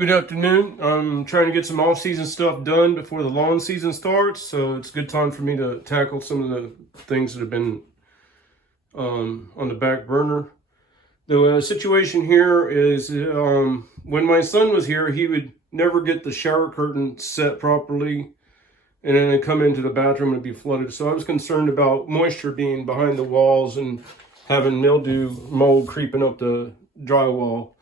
Good afternoon. I'm trying to get some off-season stuff done before the lawn season starts, so it's a good time for me to tackle some of the things that have been on the back burner. The situation here is when my son was here, he would never get the shower curtain set properly, and then I'd come into the bathroom and it'd be flooded. So I was concerned about moisture being behind the walls and having mildew, mold creeping up the drywall.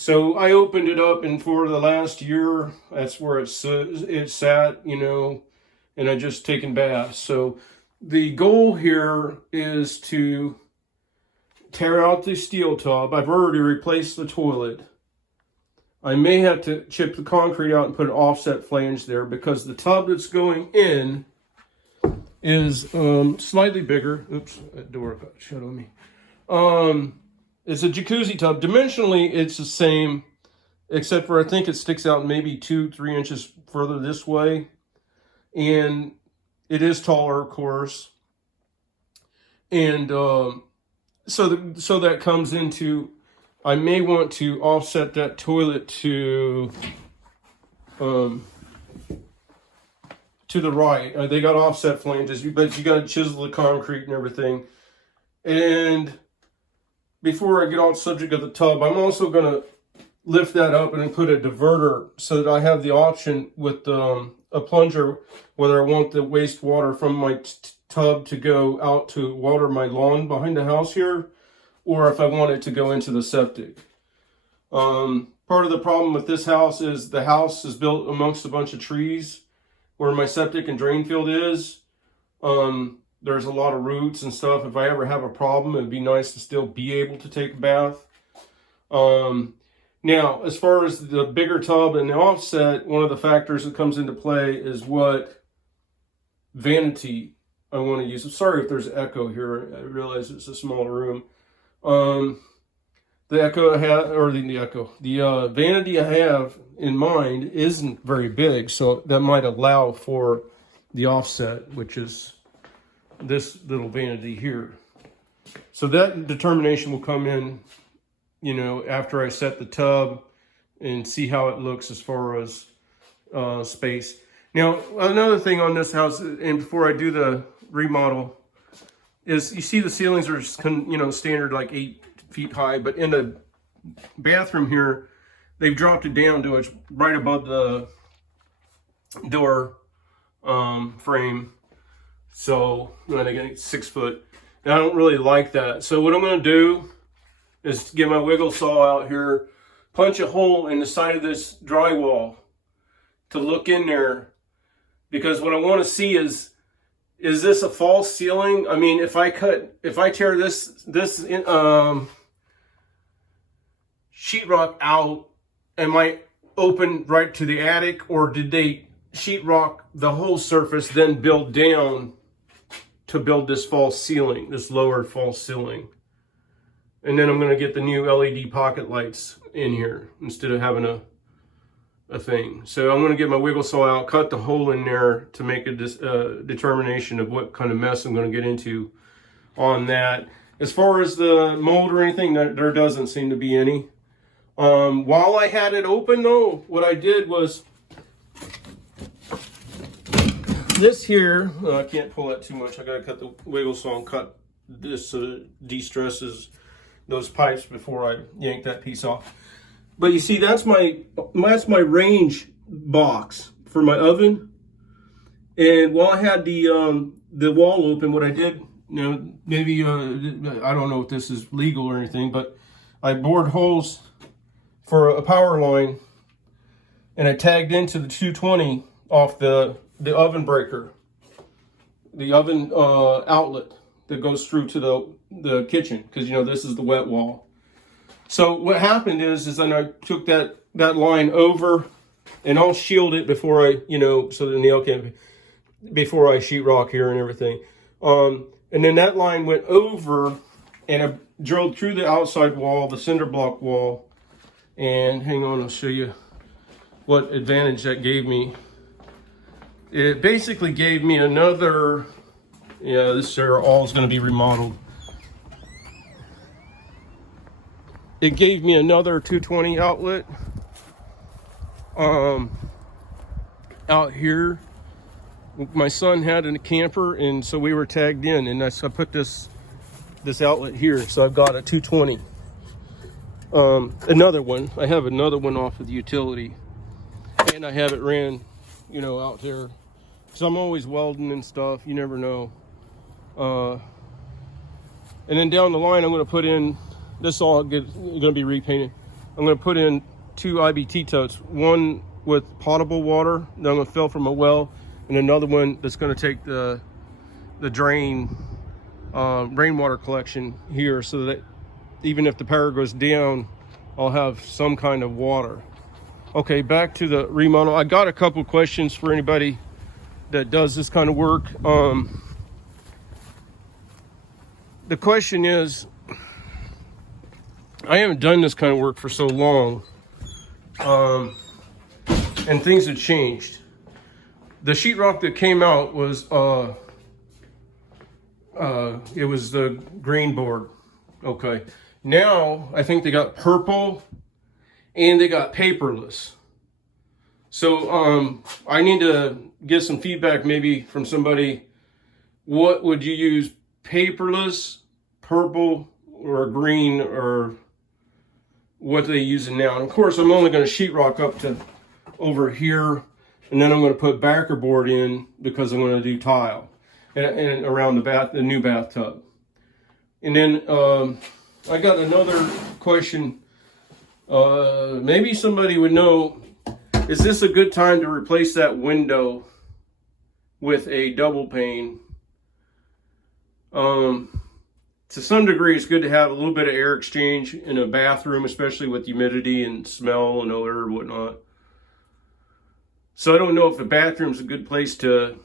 So I opened it up, and for the last year, that's where it sat, and I just taken baths. So the goal here is to tear out the steel tub. I've already replaced the toilet. I may have to chip the concrete out and put an offset flange there because the tub that's going in is slightly bigger. Oops, that door got shut on me. It's a jacuzzi tub. Dimensionally, it's the same, except for I think it sticks out maybe 2-3 inches further this way. And it is taller, of course. And so that comes into, I may want to offset that toilet to the right. They got offset flanges, but you got to chisel the concrete and everything. And before I get off the subject of the tub, I'm also going to lift that up and then put a diverter so that I have the option with a plunger, whether I want the wastewater from my tub to go out to water my lawn behind the house here, or if I want it to go into the septic. Part of the problem with this house is the house is built amongst a bunch of trees where my septic and drain field is. There's a lot of roots and stuff. If I ever have a problem, it'd be nice to still be able to take a bath. Now, as far as the bigger tub and the offset, one of the factors that comes into play is what vanity I want to use. I'm sorry if there's echo here. I realize it's a small room. The vanity I have in mind isn't very big, so that might allow for the offset, which is this little vanity here. So that determination will come in, after I set the tub and see how it looks as far as space. Now, another thing on this house, and before I do the remodel, is you see the ceilings are just, standard like 8 feet high, but in the bathroom here, they've dropped it down to it's right above the door frame. So, and again, 6 foot. And I don't really like that. So what I'm going to do is get my wiggle saw out here, punch a hole in the side of this drywall to look in there. Because what I want to see is this a false ceiling? I mean, if I tear this sheetrock out, am I open right to the attic, or did they sheetrock the whole surface, then build down to build this false ceiling, this lower false ceiling? And then I'm going to get the new LED pocket lights in here instead of having a thing. So I'm going to get my wiggle saw out, cut the hole in there to make a determination of what kind of mess I'm going to get into on that. As far as the mold or anything, there doesn't seem to be any. While I had it open though, what I did was this here, I can't pull that too much. I gotta cut the wiggle saw and cut this so it de-stresses those pipes before I yank that piece off. But you see, that's my range box for my oven. And while I had the wall open, what I did, maybe I don't know if this is legal or anything, but I bored holes for a power line, and I tagged into the 220 off the oven breaker, the oven outlet that goes through to the kitchen, because this is the wet wall. So what happened is then I took that line over, and I'll shield it before I so the nail can, before I sheetrock here and everything. And then that line went over, and I drilled through the outside wall, the cinder block wall. And hang on, I'll show you what advantage that gave me. It basically gave me another, this area all is going to be remodeled. It gave me another 220 outlet out here. My son had a camper, and so we were tagged in, and I put this outlet here. So I've got a 220. Another one. I have another one off of the utility, and I have it ran, you know, out there. So I'm always welding and stuff. You never know. And then down the line, I'm going to put in, this all going to be repainted. I'm going to put in 2 IBT totes, one with potable water that I'm going to fill from a well, and another one that's going to take the drain, rainwater collection here, so that even if the power goes down, I'll have some kind of water. Okay, back to the remodel. I got a couple questions for anybody that does this kind of work. The question is, I haven't done this kind of work for so long, and things have changed. The sheetrock that came out was it was the grain board. Okay, now I think they got purple and they got paperless. So I need to get some feedback maybe from somebody. What would you use, paperless, purple, or green, or what they using now? And of course, I'm only going to sheetrock up to over here, and then I'm going to put backer board in because I'm going to do tile and around the new bathtub. And then I got another question. Maybe somebody would know, is this a good time to replace that window with a double pane? To some degree, it's good to have a little bit of air exchange in a bathroom, especially with humidity and smell and odor and whatnot. So I don't know if a bathroom's a good place to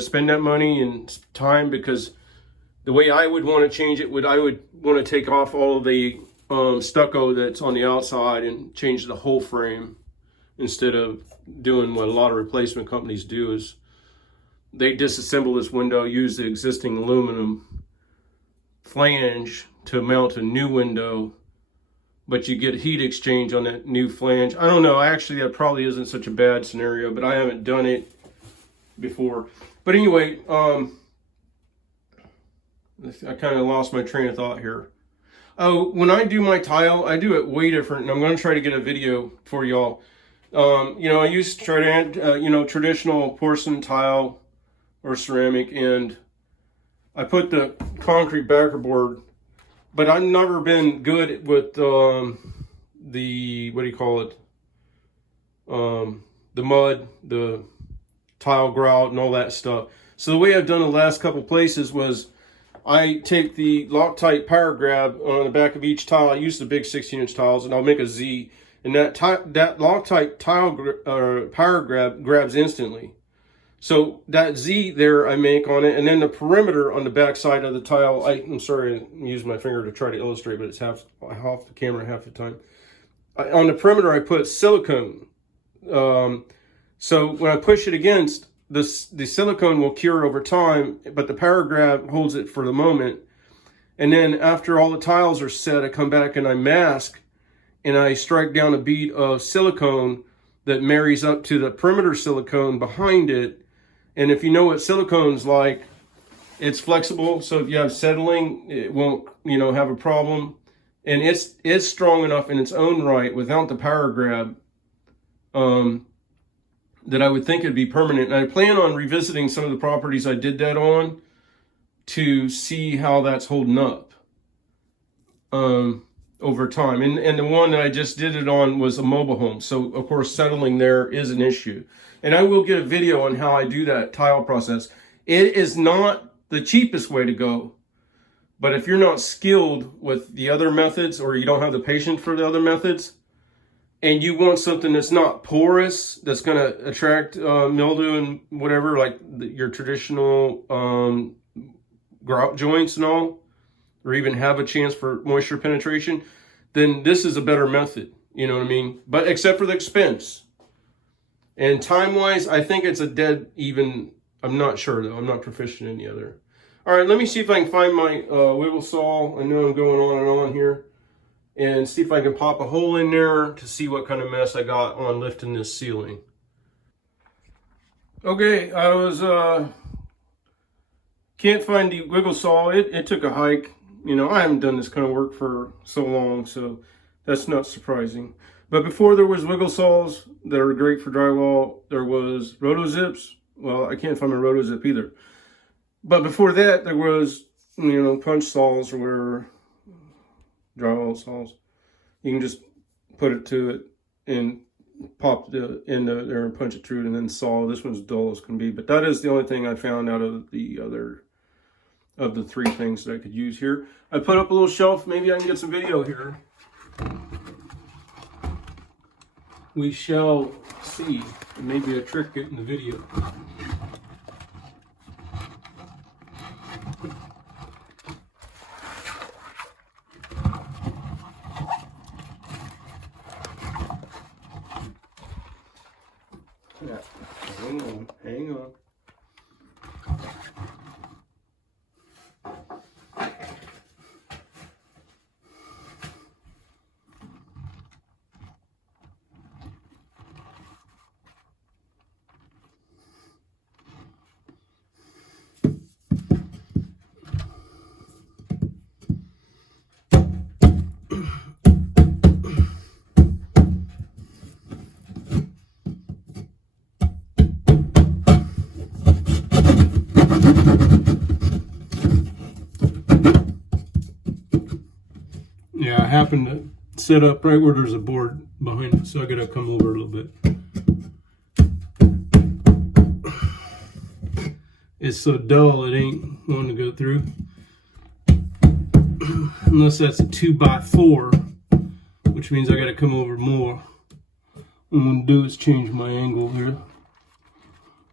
spend that money and time, because the way I would want to change it I would want to take off all of the stucco that's on the outside and change the whole frame, instead of doing what a lot of replacement companies do, is they disassemble this window, use the existing aluminum flange to mount a new window, but you get heat exchange on that new flange. I don't know, actually that probably isn't such a bad scenario, but I haven't done it before. But anyway, I kind of lost my train of thought here. Oh, when I do my tile, I do it way different, and I'm going to try to get a video for y'all. You know, I used to try to add, you know, traditional porcelain tile or ceramic, and I put the concrete backer board, but I've never been good with the, what do you call it? The mud, the tile grout and all that stuff. So the way I've done the last couple places was I take the Loctite power grab on the back of each tile. I use the big 16-inch tiles, and I'll make a Z, and that Loctite tile power grab grabs instantly. So that Z there I make on it, and then the perimeter on the back side of the tile, I'm sorry, I'm using my finger to try to illustrate, but it's half off the camera half the time. On the perimeter I put silicone. So when I push it against, the silicone will cure over time, but the power grab holds it for the moment. And then after all the tiles are set, I come back and I mask, and I strike down a bead of silicone that marries up to the perimeter silicone behind it. And if you know what silicone's like, it's flexible, so if you have settling, it won't, you know, have a problem. And it's strong enough in its own right without the power grab that I would think it'd be permanent. And I plan on revisiting some of the properties I did that on to see how that's holding up over time. And the one that I just did it on was a mobile home, so of course settling there is an issue. And I will get a video on how I do that tile process. It is not the cheapest way to go, but if you're not skilled with the other methods, or you don't have the patience for the other methods, and you want something that's not porous, that's going to attract mildew and whatever, like your traditional grout joints and all, or even have a chance for moisture penetration, then this is a better method. You know what I mean? But except for the expense. And time-wise, I think it's a dead even. I'm not sure, though. I'm not proficient in the other. All right, let me see if I can find my wiggle saw. I know I'm going on and on here. and see if I can pop a hole in there to see what kind of mess I got on lifting this ceiling. Okay, I was can't find the wiggle saw. It took a hike. You know, I haven't done this kind of work for so long, so that's not surprising. But before there was wiggle saws that are great for drywall, there was roto zips. Well, I can't find my roto zip either. But before that, there was, you know, punch saws or whatever, drywall saws. You can just put it to it and pop the end of there and punch it through and then saw. This one's dull as can be, but that is the only thing I found out of the other of the three things that I could use here. I put up a little shelf. Maybe I can get some video here. We shall see. It may be a trick getting the video. Yeah. Hang on. Yeah, I happen to set up right where there's a board behind it, so I gotta come over a little bit. It's so dull it ain't wanting to go through. Unless that's a 2x4, which means I gotta come over more. What I'm gonna do is change my angle here.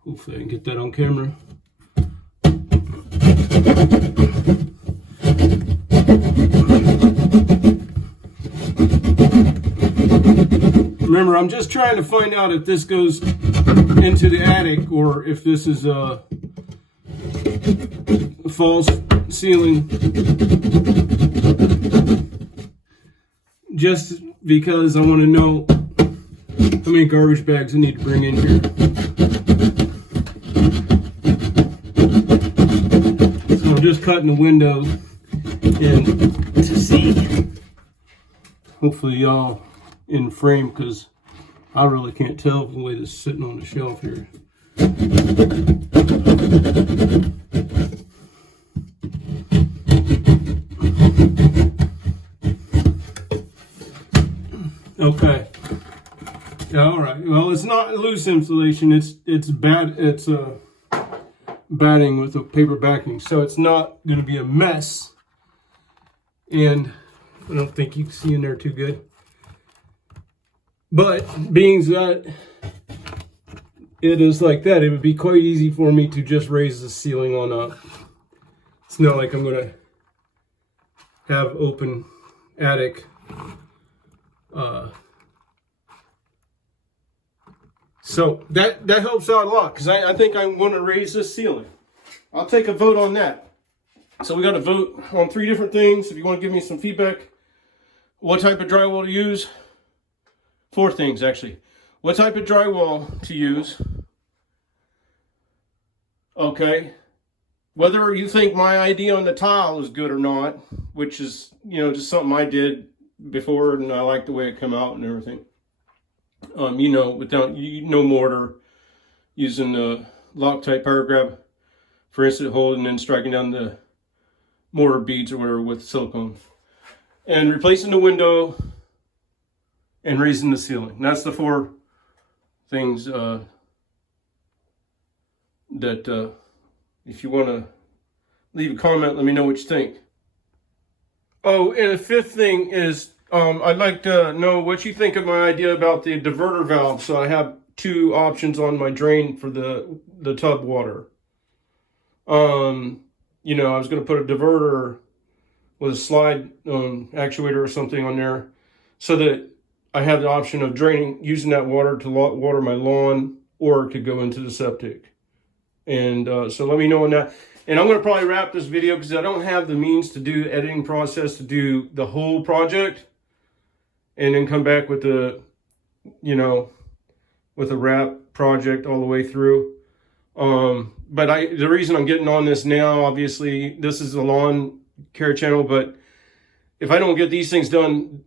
Hopefully I can get that on camera. Remember, I'm just trying to find out if this goes into the attic or if this is a false ceiling. Just because I want to know how many garbage bags I need to bring in here. So I'm just cutting the window in to see. Hopefully y'all in frame, because I really can't tell the way this is sitting on the shelf here. Okay. Yeah, all right. Well, it's not loose insulation. It's batting with a paper backing, so it's not going to be a mess. And I don't think you can see in there too good. But being that it is like that, it would be quite easy for me to just raise the ceiling on up. It's not like I'm going to have open attic. So that helps out a lot, because I think I'm going to raise this ceiling. I'll take a vote on that. So we got to vote on 3 different things. If you want to give me some feedback, what type of drywall to use. 4 things, actually. What type of drywall to use. Okay. Whether you think my idea on the tile is good or not, which is, you know, just something I did before and I like the way it came out and everything. You know, without no mortar, using the Loctite power grab for instant hold and then striking down the mortar beads or whatever with silicone. And replacing the window and raising the ceiling. That's the 4 things that if you want to leave a comment, let me know what you think. Oh, and the 5th thing is I'd like to know what you think of my idea about the diverter valve. So I have 2 options on my drain for the tub water. You know, I was going to put a diverter with a slide actuator or something on there, so that I have the option of using that water to water my lawn, or it could go into the septic. And so let me know on that. And I'm going to probably wrap this video because I don't have the means to do the editing process to do the whole project. and then come back with the, you know, with a wrap project all the way through. But the reason I'm getting on this now, obviously, this is a lawn care channel, but if I don't get these things done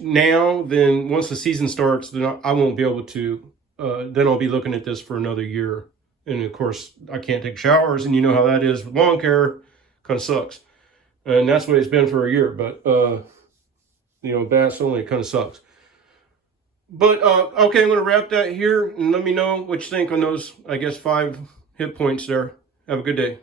now, then once the season starts, then I won't be able to, then I'll be looking at this for another year. And of course, I can't take showers, and you know how that is with lawn care, kind of sucks. And that's what it's been for a year, but, you know, bass only, kind of sucks. But, okay, I'm going to wrap that here, and let me know what you think on those, I guess, 5 hit points there. Have a good day.